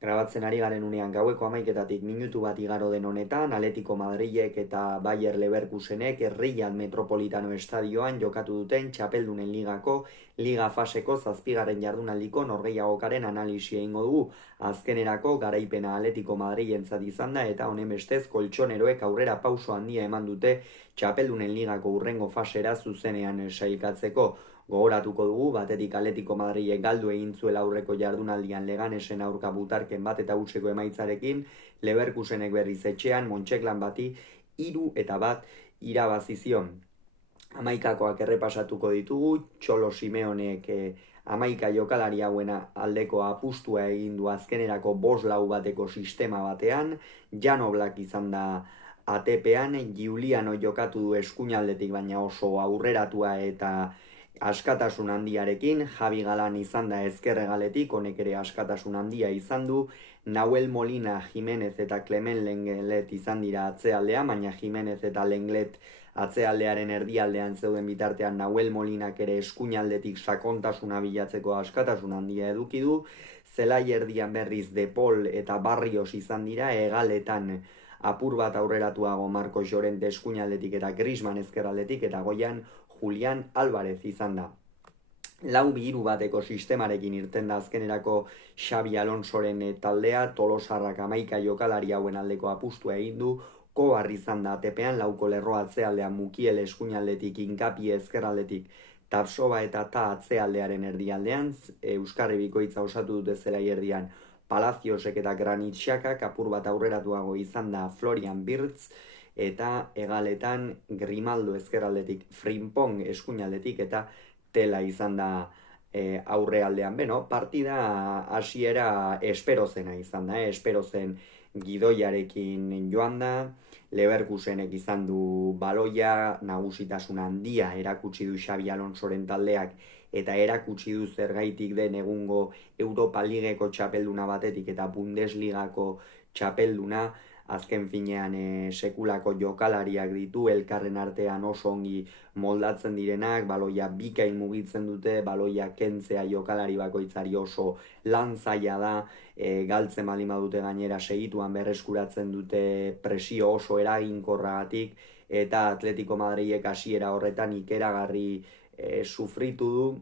Grabatzen ari garen unean gaueko 11:00 minutu bat igaro den honetan, Atletico Madrilek eta Bayer Leverkusenek Erreal Metropolitano estadioan jokatu duten Txapeldunen Ligako Liga faseko 7. jardunaldiko norgehiagokaren analisia egingo dugu. Azkenerako garaipena Atletico Madrilentzat izan da eta honen bestez koltsoneroek aurrera pauso handia eman dute Txapeldunen Ligako hurrengo fasera zuzenean sailkatzeko. Gogoratuko dugu, batetik Atletico Madrilek galdu egin zuela aurreko jardunaldian Leganesen aurka butarken bat eta hutseko emaitzarekin, Leverkusenek berriz etxean Montxeklan bati 3-1 irabazi zion. 11koak errepasatuko ditugu, Txolo Simeonek 11 jokalari hauen aldeko apustua egin du azkenerako 5-4 bateko sistema batean, Jan Oblak izan da ATP-an, Giuliano jokatu du eskuinaldetik baina oso aurreratua eta askatasun handiarekin, Javi Galan izan da ezkerregaletik, honek ere askatasun handia izan du, Nahuel Molina, Jimenez eta Clement Lenglet izan dira atzealdean, baina Jimenez eta Lenglet atzealdearen erdialdean zeuden bitartean Nahuel Molinak ere eskuinaldetik sakontasuna bilatzeko askatasun handia eduki du, zelai erdian berriz De Paul eta Barrios izan dira, hegaletan apur bat aurreratuago Marcos Llorente eskuinaldetik eta Griezmann ezkerraldetik eta goian Julián Álvarez izan da. 4-2 bateko sistemarekin irten da azkenerako Xabi Alonsoren taldea, Tolosarrak 11 jokalari hauen aldeko apustua egin du, Kobar izan da ATP-an, lauko lerroa atzealdean Mukiel eskuinaldetik, Inkapie ezkerraldetik, Tapsoba eta Ta atzealdearen erdialdean, Euskarri Bikoitza osatu dute zelai erdian, Palaciosek eta Granit Xhakak, apur bat aurreratuago izan da Florian Wirtz, eta hegaletan Grimaldo ezkerraldetik, Frimpong eskuinaldetik eta Tela izan da aurrealdean. Beno, partida hasiera espero zena izan da, espero zen gidoiarekin joan da, Leverkusenek izan du baloia, nagusitasun handia erakutsi du Xabi Alonsoren taldeak eta erakutsi du zergaitik den egungo Europa Ligeko txapelduna batetik eta Bundesligako txapelduna, azken finean sekulako jokalariak ditu, elkarren artean oso ongi moldatzen direnak, baloia bikain mugitzen dute, baloia kentzea jokalari bakoitzari oso lan zaila da, galtzen baldin badute gainera segituan berreskuratzen dute presio oso eraginkorragatik, eta Atletico Madrilek hasiera horretan ikeragarri sufritu du,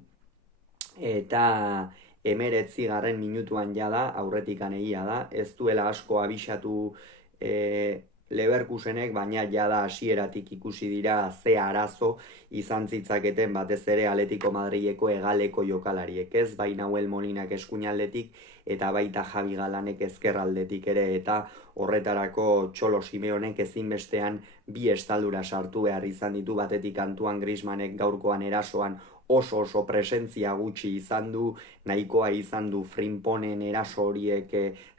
eta 19. minutuan jada, aurretikan egia da, ez duela asko abisatu Leverkusenek, baina jada hasieratik ikusi dira ze arazo izan zitzaketen batez ere Atletico Madrileko hegaleko jokalariek, ez bai Nahuel Molinak eskuinaldetik eta baita Javi Galanek ezkerraldetik ere, eta horretarako Txolo Simeonek ezinbestean bi estaldura sartu behar izan ditu, batetik Antoine Griezmannek gaurkoan erasoan oso presentzia gutxi izan du, nahikoa izan du Frimponen eraso horiek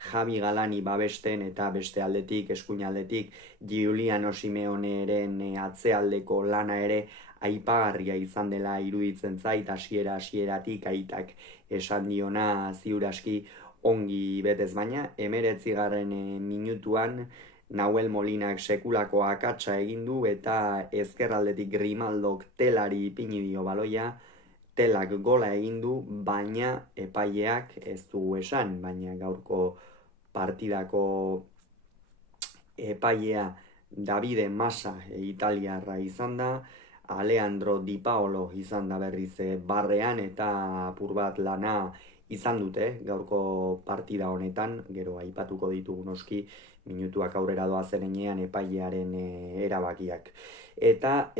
Javi Galani babesten, eta beste aldetik, eskuinaldetik, Giuliano Simeoneren atzealdeko lana ere aipagarria izan dela iruditzen zait, hasieratik aitak esan diona ziuraski ongi betez, baina 19. minutuan Nahuel Molinak sekulako akatsa egin du eta ezkerraldetik Grimaldok Telari ipini dio baloia, Telak gola egin du, baina epaileak ez dugu esan, baina gaurko partidako epailea Davide Massa italiarra izan da, Alejandro Di Paolo izan da berriz barrean, eta apur bat lana izan dute gaurko partida honetan, gero aipatuko ditugu noski minutuak aurrera doazen enean epailearen erabakiak. Eta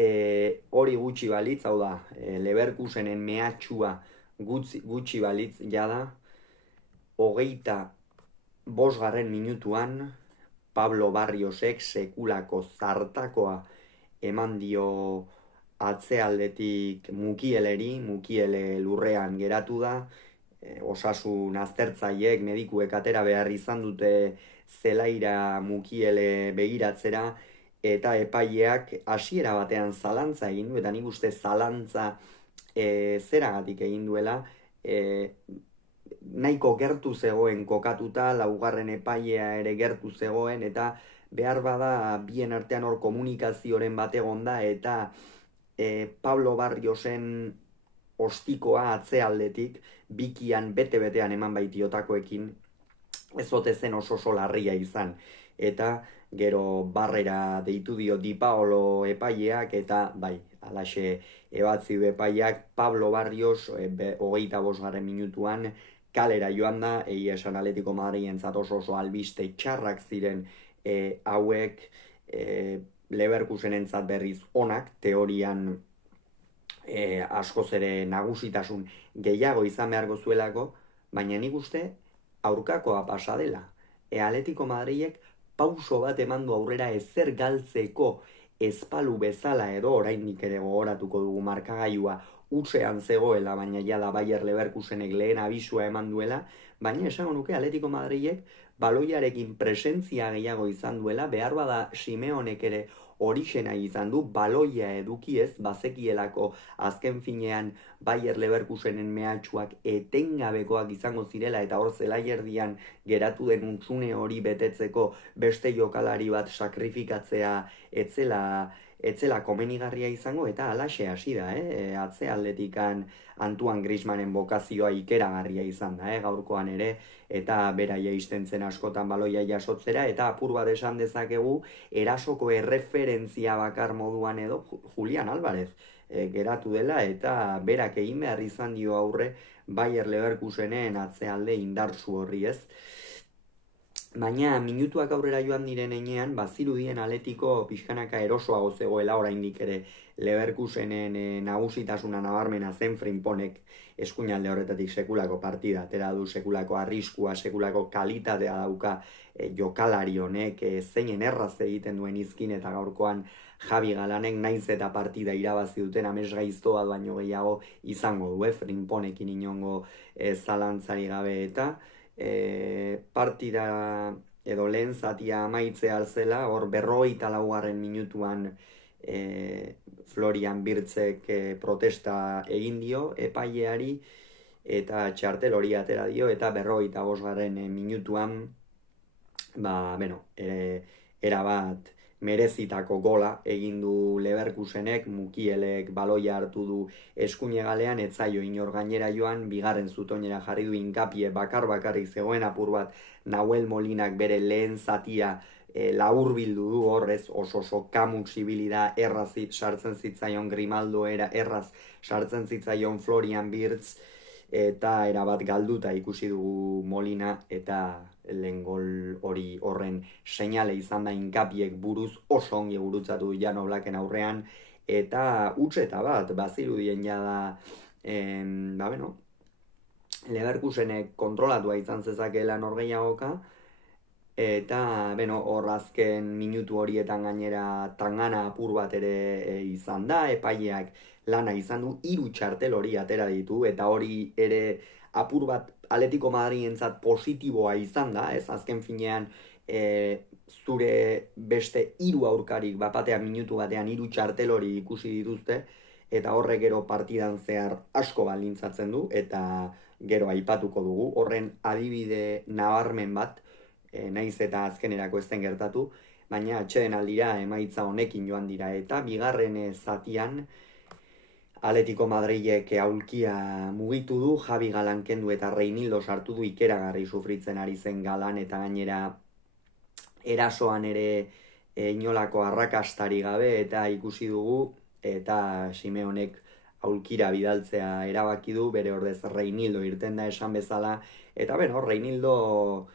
hori gutxi balitz, hau da, Leverkusenen mehatxua gutxi balitz jada, 25. minutuan Pablo Barriosek sekulako zartakoa eman dio atzealdetik Mukieleri, Mukiele lurrean geratu da, osasun aztertzaileek, medikuek atera behar izan dute zelaira Mukiele begiratzera, eta epaileak hasiera batean zalantza egin du, eta nik uste zalantza zeragatik egin duela, nahiko gertu zegoen kokatuta, laugarren epailea ere gertu zegoen, eta behar bada bien artean hor komunikazioren bat egon da, eta Pablo Barriosen ostikoa atzealdetik, bikian bete-betean eman baitiotakoekin, ez ote zen oso larria izan. Eta gero barrera deitu dio Di Paolo epaileak, eta bai, alaxe ebatzi du epaileak, Pablo Barrios 25. minutuan kalera joan da, egia esan Atletico Madrilentzat oso albiste txarrak ziren hauek, Leverkusenentzat berriz onak, teorian askoz ere nagusitasun gehiago izan beharko zuelako, baina nik uste aurkakoa pasa dela. Atletico Madrilek pauso bat eman du aurrera ezer galtzeko ezpalu bezala, edo oraindik ere gogoratuko dugu markagailua utzean zegoela, baina jada Bayer Leverkusenek lehen abisua eman duela, baina esango nuke Atletico Madrilek baloiarekin presentzia gehiago izan duela, behar bada Simeonek ere horixena izan du, baloia edukiez, bazekielako azken finean Bayer Leverkusenen mehatxuak etengabekoak izango zirela, eta hor zelaierdian geratu den untzune hori betetzeko beste jokalari bat sakrifikatzea etzela komenigarria izango, eta alaxe hasi da, atzealdetikan Antoine Griezmannen bokazioa ikeragarria izan da, gaurkoan ere, eta bera jaisten zen askotan baloia jasotzera, eta apur bat esan dezakegu erasoko erreferentzia bakar moduan edo Julian Álvarez geratu dela, eta berak egin behar izan dio aurre Bayer Leverkusenen atzealde indartsu horri, ez? Baina minutuak aurrera joan diren enean, bazirudien Aletiko pixkanaka erosoago zegoela, oraindik ere Leverkusenen nagusitasuna nabarmena zen Frimponek eskuinalde horretatik sekulako partida, atera du sekulako arriskua, sekulako kalitatea dauka jokalari honek, zeinen erraz egiten duen izkin, eta gaurkoan Javi Galanek naiz eta partida irabazi duten amesgaiztoa baino gehiago izango du, Frimponekin inongo zalantzari gabe, eta partida edo lehen zatia amaitzea zela, hor 54. minutuan Florian Wirtzek protesta egin dio epaileari, eta txartel hori atera dio, eta 55. minutuan erabat merezitako gola egin du Leverkusenek, Mukielek baloia hartu du eskuinegalean, etzaio inor gainera joan, bigarren zutoinera jarri du Hinkapie bakarrik zegoen apur bat, Nahuel Molinak bere lehen zatia laburbildu du horrez, oso kamuk zibilida, erraz sartzen zitzaion Grimaldo, erraz sartzen zitzaion Florian Wirtz, eta erabat galduta ikusi dugu Molina, eta lehen gol hori horren seinale izan da Hinkapiek buruz oso ongi gurutzatu Jan Oblakek aurrean, eta utzeta bat bazirudien jada Leverkusenek kontrolatua izan zezakeela norgehiagoka, eta hor azken minutu horietan gainera tangana apur bat ere izan da, epaileak lana izan du, 3 txartel hori atera ditu, eta hori ere apur bat Atletico Madrilentzat positiboa izan da, ez azken finean zure beste 3 aurkarik batean minutu batean 3 txartel hori ikusi dituzte, eta horrek gero partidan zehar asko balintzatzen du, eta gero aipatuko dugu, horren adibide nabarmen bat, naiz eta azkenerako ez den gertatu, baina atxeden aldira emaitza honekin joan dira, eta bigarren zatian Atletico Madrilek aulkia mugitu du, Javi Galan kendu eta Reinildo sartu du, ikeragarri sufritzen ari zen Galan, eta gainera erasoan ere inolako arrakastari gabe, eta ikusi dugu, eta Simeonek aulkira bidaltzea erabaki du, bere ordez Reinildo irten da esan bezala, eta Reinildo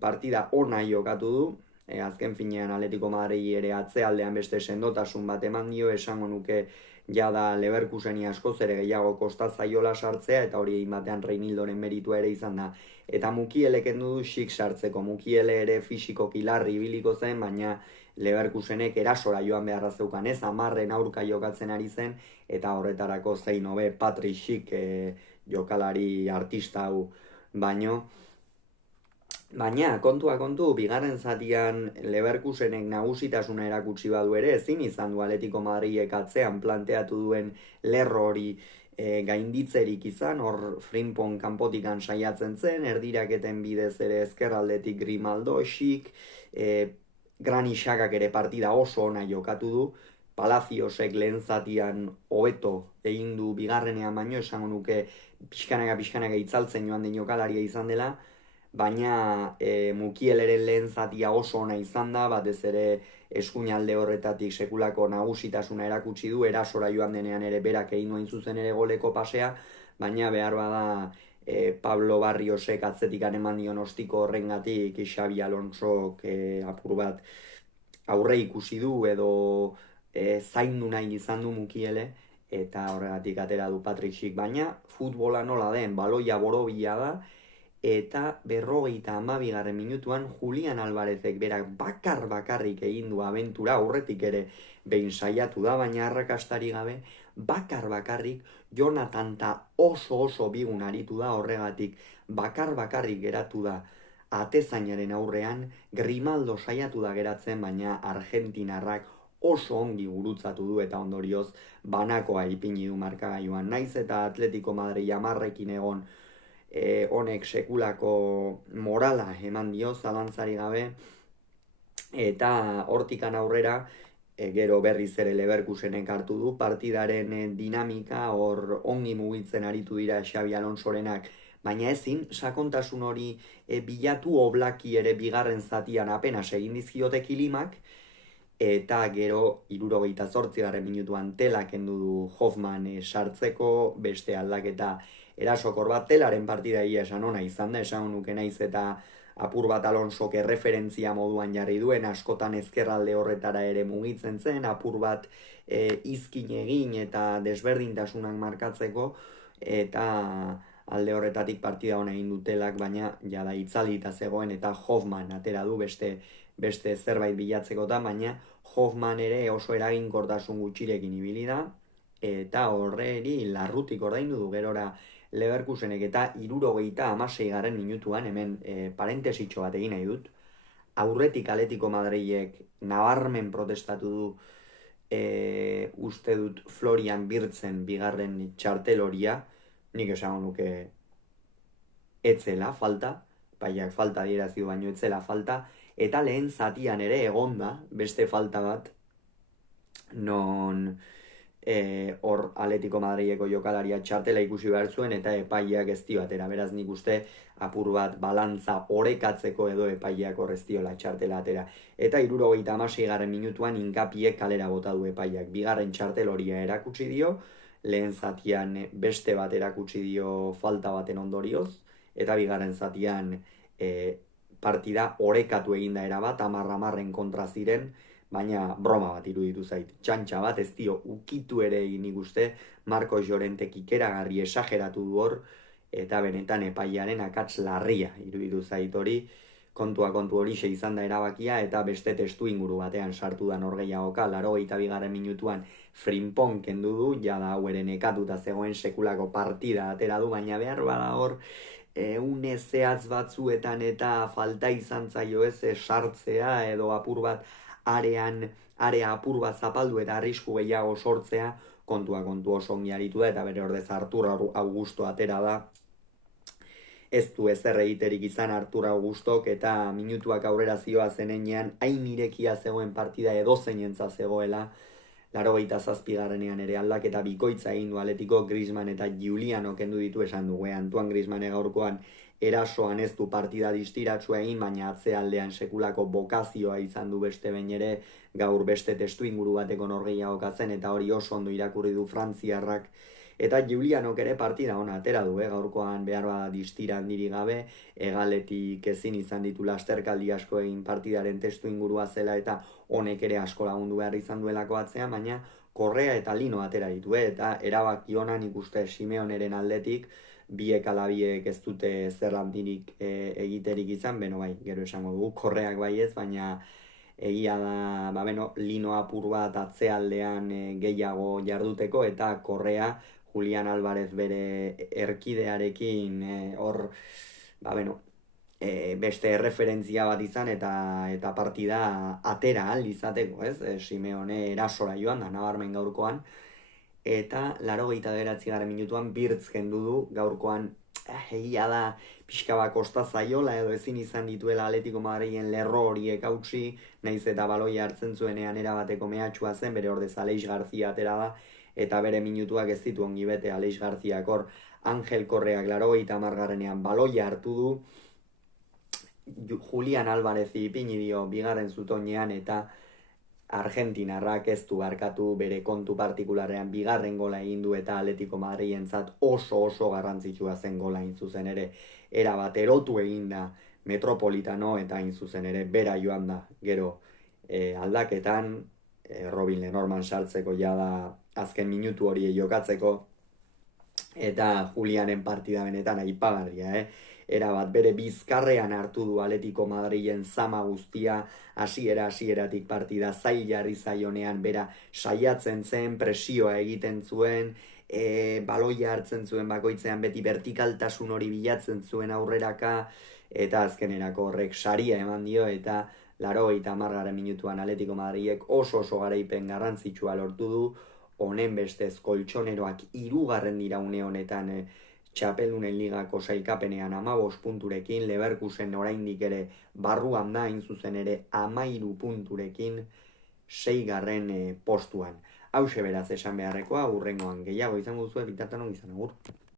partida ona jokatu du, azken finean Atletico Madrid ere atzealdean beste sendotasun bat eman dio, esango nuke jada Leverkuseni askoz ere gehiago kostatzaiola sartzea, eta hori egin batean Reinildoren meritua ere izan da. Eta Mukielek kendu du Xik sartzeko, Mukiele ere fisikoki larri ibiliko zen, baina Leverkusenek erasora joan beharra zeukan, ez 10 aurka jokatzen ari zen, eta horretarako zein hobe Patrick Schick jokalari artista hau baino. Baina, kontu, bigarren zatian Leverkusenek nagusitasuna erakutsi badu ere, ezin izan du Atletico Madrilek atzean planteatu duen lerro hori gainditzerik izan, hor Frimpong kanpotikan saiatzen zen, erdiraketen bidez ere ezkerraldetik Grimaldo, Schick, Granit Xhakak ere partida oso ona jokatu du, Palaciosek lehen zatian hobeto egin du bigarrenean baino, esango nuke pixkanaka itzaltzen joan den jokalaria izan dela, baina Mukieleren lehen zatia oso ona izan da, batez ere eskuinalde horretatik sekulako nagusitasuna erakutsi du, erasora joan denean ere berak egin duen zuzen ere goleko pasea, baina behar bada Pablo Barriosek atzetik eman dion ostiko horrengatik Xabi Alonsok apur bat aurre ikusi du edo zaindu nahi izan du Mukiele, eta horregatik atera du Patrick Schick, baina futbola nola den, baloia borobila da, eta 52. Minutuan Julian Alvarezek berak bakarrik egin du abentura, aurretik ere behin saiatu da, baina arrakastari gabe, bakarrik Jonathan ta oso bigun aritu da, horregatik bakarrik geratu da atezainaren aurrean, Grimaldo saiatu da geratzen, baina Argentinarrak oso ongi gurutzatu du eta ondorioz banakoa ipini du markagailuan. Naiz eta Atletico Madrid amarrekin egon honek sekulako morala eman dio zalantzari gabe, eta hortikan aurrera gero berriz ere Leverkusenek hartu du partidaren dinamika, hor ongi mugitzen aritu dira Xabi Alonsorenak, baina ezin sakontasun hori bilatu. Oblaki ere bigarren zatian apenas egin dizkiote kilimak, eta gero 78. Minutuan Tela kendu du Hoffman sartzeko, beste aldaketa erasokor bat. Telaren partida esan ona izan da, esan nuke, naiz eta apur bat Alonsok erreferentzia moduan jarri duen, askotan ezkerralde horretara ere mugitzen zen, apur bat izkin egin eta desberdintasunak markatzeko, eta alde horretatik partida hona egin dutelak, baina jada itzalita zegoen eta Hoffman atera du beste zerbait bilatzeko da, baina Hoffman ere oso eraginkortasun gutxirekin ibili da, eta horreri larrutik ordaindu du gerora Leverkusenek, eta 76. Minutuan, hemen parentesitxo bat egin nahi dut, aurretik Atletico Madrilek nabarmen protestatu du uste dut Florian Wirtzen bigarren txarteloria, nik esan nuke etzela falta, paiak falta dierazidu baino etzela falta, eta lehen zatian ere egonda beste falta bat, non hor Atletico Madrileko jokalaria txartela ikusi behar zuen, eta epaileak ez dio atera. Beraz nik uste apur bat balantza orekatzeko edo epaileak hor ez diola txartela atera. Eta 76. Minutuan Inkapiek kalera bota du epaileak. Bigarren txarteloria erakutsi dio, lehen zatian beste bat erakutsi dio falta baten ondorioz, eta bigarren zatian partida orekatu eginda erabat, 10-10 kontra ziren, baina broma bat iruditu zait. Txantxa bat ez dio ukitu ere egin ikuste, Marcos Llorentek ikeragarri esageratu du hor, eta benetan epailearen akats larria iruditu zait hori, kontua kontu horixe izan da erabakia, eta beste testu inguru batean sartu da norgehiagoka, 82. Minutuan Frimpong kendu du, jada hau ere nekatuta zegoen sekulako partida atera du, baina behar bada hor, une zehatz batzuetan eta falta izan zaio ez sartzea, edo apur bat area apur bat zapaldu eta arrisku gehiago sortzea, kontua kontu oso ongi aritu da, eta bere ordez Artur Augusto atera da. Ez du ezer egiterik izan Artur Augustok, eta minutuak aurrera zioa zenean, hain irekia zegoen partida edozein zegoela, 87. ere aldaketa bikoitza egin du Atletico, Griezmann eta Giuliano kendu ditu, esan dugu, Antoine Griezmann gaurkoan erasoan ez du partida distiratsua egin, baina atzealdean sekulako bokazioa izan du beste behin ere, gaur beste testu inguru bateko norgehiagokatzen, eta hori oso ondo irakurri du frantziarrak, eta Giulianok ere partida ona atera du, gaurkoan behar bada distira handiri gabe, egaletik ezin izan ditu lasterkaldi asko egin partidaren testu ingurua zela, eta honek ere asko lagundu behar izan duelako atzean, baina Correa eta Lino atera ditu, eta erabaki honan ikuste Simeoneren aldetik, biek ala biek ez dute zerrantirik egiterik izan, beno bai, gero esango dugu, Correak bai ez, baina egia da, Lino apur bat atzealdean gehiago jarduteko, eta Correa Julian Alvarez bere erkidearekin hor, beste erreferentzia bat izan, eta partida atera ahal izateko, ez? Simeone erasora joan da, nabarmen gaurkoan, eta 89. Minutuan Wirtz kendu du, gaurkoan egia da pixka bat kosta zaiola edo ezin izan dituela Atletico Madrilen lerro horiek hautsi, naiz eta baloia hartzen zuenean erabateko mehatxua zen, bere ordez Aleix Garzia atera da, eta bere minutuak ez ditu ongi bete Aleix Garziak hor, Angel Correak 90. Baloia hartu du, Julian Alvarez ipini dio bigarren zutoinean eta Argentinarrak ez du barkatu bere kontu partikularrean bigarren gola egin du eta Atletico Madrilentzat oso garrantzitsua zen gola hain zuzen ere. Era bat erotu egin da Metropolitano eta hain zuzen ere bera joan da. Gero aldaketan Robin Lenormand sartzeko jada azken minutu hori jokatzeko eta Julianen partida benetan aipagarria, Era bat bere bizkarrean hartu du Atletico Madrilen zama guztia, hasieratik partida zail jarri zaionean bera saiatzen zen, presioa egiten zuen, baloia hartzen zuen bakoitzean beti vertikaltasun hori bilatzen zuen aurreraka, eta azkenerako horrek saria eman dio, eta 80. minutuan Atletico Madrilek oso garaipen garrantzitsua lortu du, honen bestez koltsoneroak 3. dira une honetan Txapeldunen ligako sailkapenean 15 punturekin, Leverkusen oraindik ere barruan da hain zuzen ere 13 punturekin 6. postuan. Hauxe beraz esan beharrekoa, hurrengoan gehiago izango duzu bitartean ongi izan, agur.